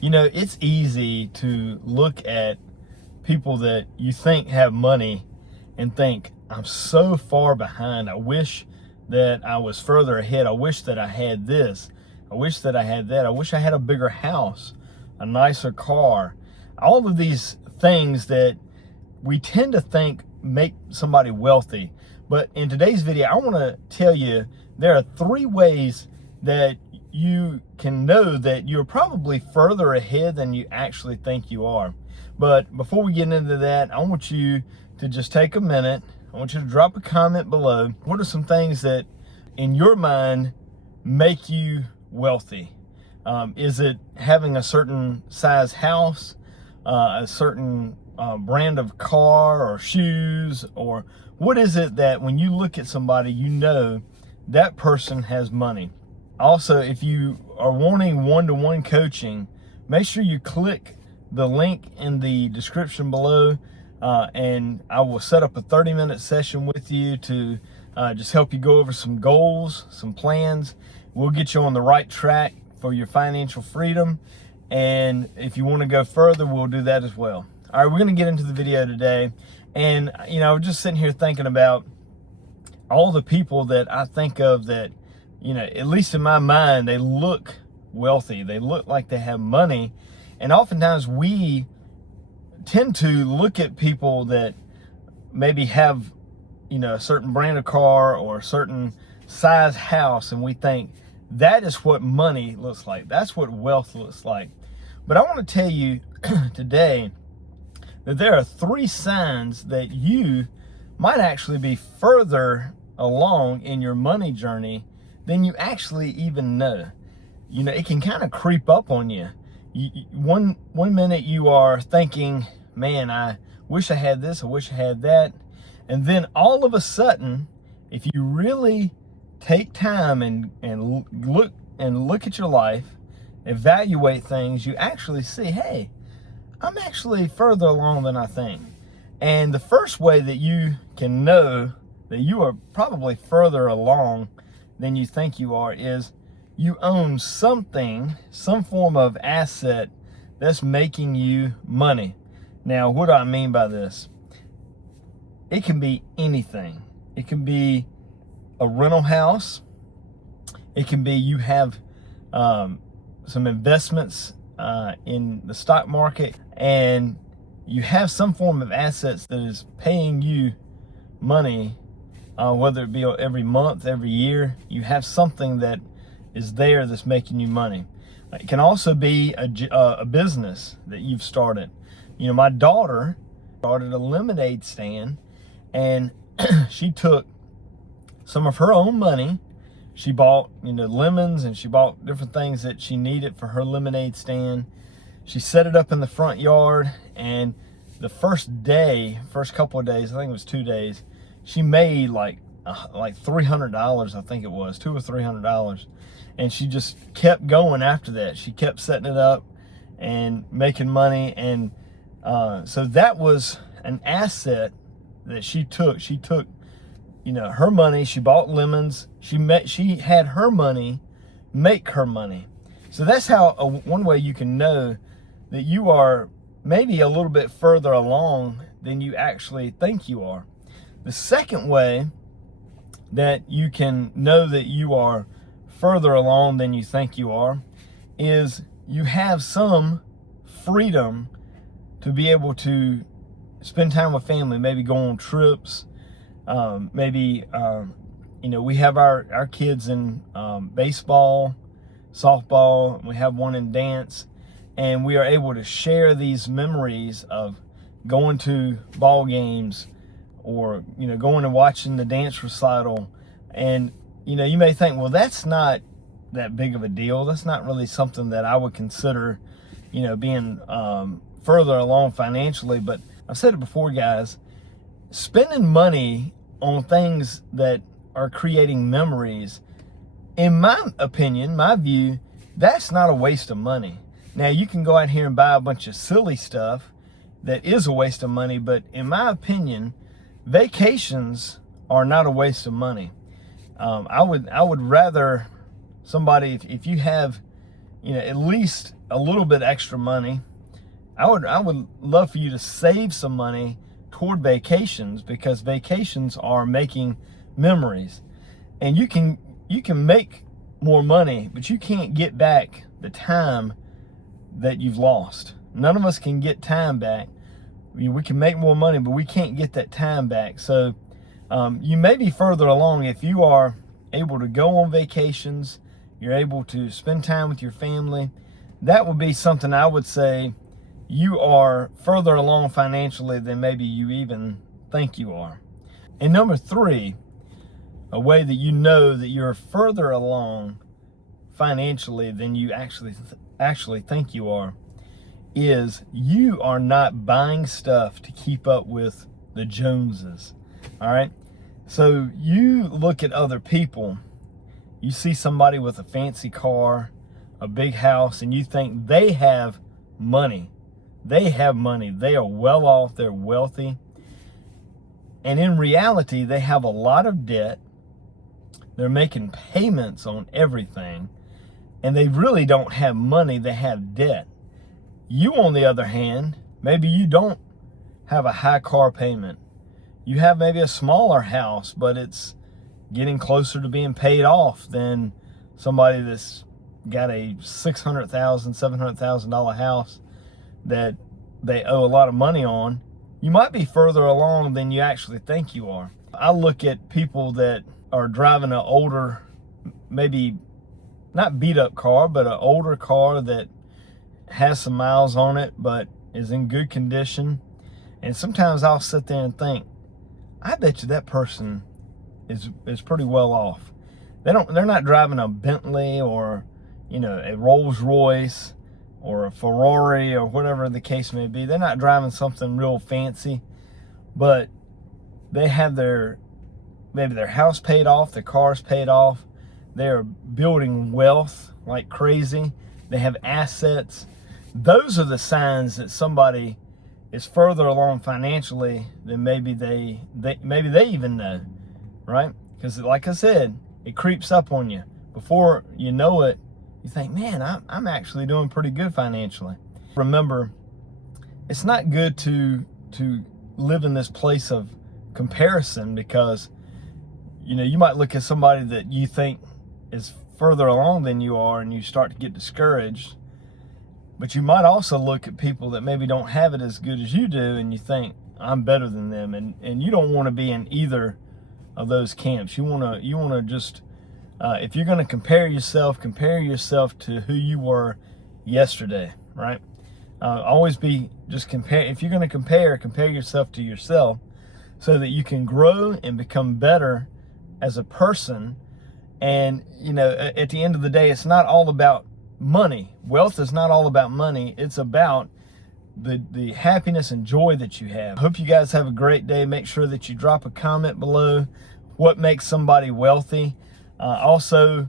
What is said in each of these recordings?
You know, it's easy to look at people that you think have money and think, I'm so far behind. I wish that I was further ahead. I wish that I had this. I wish that I had that. I wish I had a bigger house, a nicer car. All of these things that we tend to think make somebody wealthy. But in today's video, I want to tell you there are 3 ways that you can know that you're probably further ahead than you actually think you are. But before we get into that, I want you to just take a minute. I want you to drop a comment below. What are some things that in your mind make you wealthy? Is it having a certain size house, a certain brand of car or shoes, or what is it that when you look at somebody, you know that person has money? Also, if you are wanting one-to-one coaching, make sure you click the link in the description below, and I will set up a 30-minute session with you to just help you go over some goals, some plans. We'll get you on the right track for your financial freedom, and if you want to go further, we'll do that as well. All right, we're going to get into the video today, and you know, I was just sitting here thinking about all the people that I think of that, you know, at least in my mind, they look wealthy. They look like they have money. And oftentimes we tend to look at people that maybe have, you know, a certain brand of car or a certain size house, and we think that is what money looks like. That's what wealth looks like. But I want to tell you today that there are 3 signs that you might actually be further along in your money journey than you actually even know. You know, it can kind of creep up on you. One minute you are thinking, man, I wish I had this, I wish I had that. And then all of a sudden, if you really take time and look at your life, evaluate things, you actually see, hey, I'm actually further along than I think. And the first way that you can know that you are probably further along than you think you are is you own something, some form of asset that's making you money. Now, what do I mean by this? It can be anything. It can be a rental house. It can be you have some investments in the stock market, and you have some form of assets that is paying you money, whether it be every month, every year. You have something that is there that's making you money. It can also be a business that you've started. You know, my daughter started a lemonade stand, and she took some of her own money. She bought, you know, lemons, and she bought different things that she needed for her lemonade stand. She set it up in the front yard, and the first couple of days, I think it was 2 days, she made like $300, I think it was, $200 or $300. And she just kept going after that. She kept setting it up and making money. And so that was an asset that she took. She took, you know, her money. She bought lemons. She had her money make her money. So that's how one way you can know that you are maybe a little bit further along than you actually think you are. The second way that you can know that you are further along than you think you are is you have some freedom to be able to spend time with family, maybe go on trips, maybe you know, we have our kids in baseball, softball, we have one in dance, and we are able to share these memories of going to ball games, or, you know, going and watching the dance recital. And, you know, you may think, well, that's not that big of a deal. That's not really something that I would consider, you know, being further along financially. But I've said it before, guys, spending money on things that are creating memories, in my opinion, my view, that's not a waste of money. Now, you can go out here and buy a bunch of silly stuff that is a waste of money, but in my opinion, vacations are not a waste of money. I would rather somebody, if you have, you know, at least a little bit extra money, I would love for you to save some money toward vacations, because vacations are making memories. And you can make more money, but you can't get back the time that you've lost. None of us can get time back. We can make more money, but we can't get that time back. So you may be further along if you are able to go on vacations, you're able to spend time with your family. That would be something I would say you are further along financially than maybe you even think you are. And number 3, a way that you know that you're further along financially than you actually think you are, is you are not buying stuff to keep up with the Joneses. All right. So you look at other people, you see somebody with a fancy car, a big house, and you think they have money. They have money. They are well off. They're wealthy. And in reality, they have a lot of debt. They're making payments on everything. And they really don't have money. They have debt. You, on the other hand, maybe you don't have a high car payment. You have maybe a smaller house, but it's getting closer to being paid off than somebody that's got a $600,000, $700,000 house that they owe a lot of money on. You might be further along than you actually think you are. I look at people that are driving an older, maybe not beat up car, but an older car that has some miles on it, but is in good condition. And sometimes I'll sit there and think, I bet you that person is pretty well off. They're not driving a Bentley or, a Rolls Royce or a Ferrari or whatever the case may be. They're not driving something real fancy, but they have maybe their house paid off, their car's paid off. They're building wealth like crazy. They have assets. Those are the signs that somebody is further along financially than maybe they even know, right? Because like I said, it creeps up on you. Before you know it, you think, man, I'm actually doing pretty good financially. Remember, it's not good to live in this place of comparison, because you might look at somebody that you think is further along than you are and you start to get discouraged. But you might also look at people that maybe don't have it as good as you do, and you think, I'm better than them. And you don't want to be in either of those camps. You want to just, if you're going to compare yourself to who you were yesterday, right? Always be just compare. If you're going to compare yourself to yourself, so that you can grow and become better as a person. And, at the end of the day, it's not all about money. Wealth is not all about money. It's about the happiness and joy that you have. I hope you guys have a great day. Make sure that you drop a comment below. What makes somebody wealthy? Also,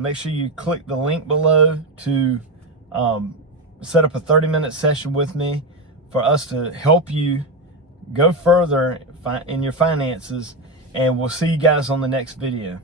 make sure you click the link below to set up a 30-minute session with me for us to help you go further in your finances. And we'll see you guys on the next video.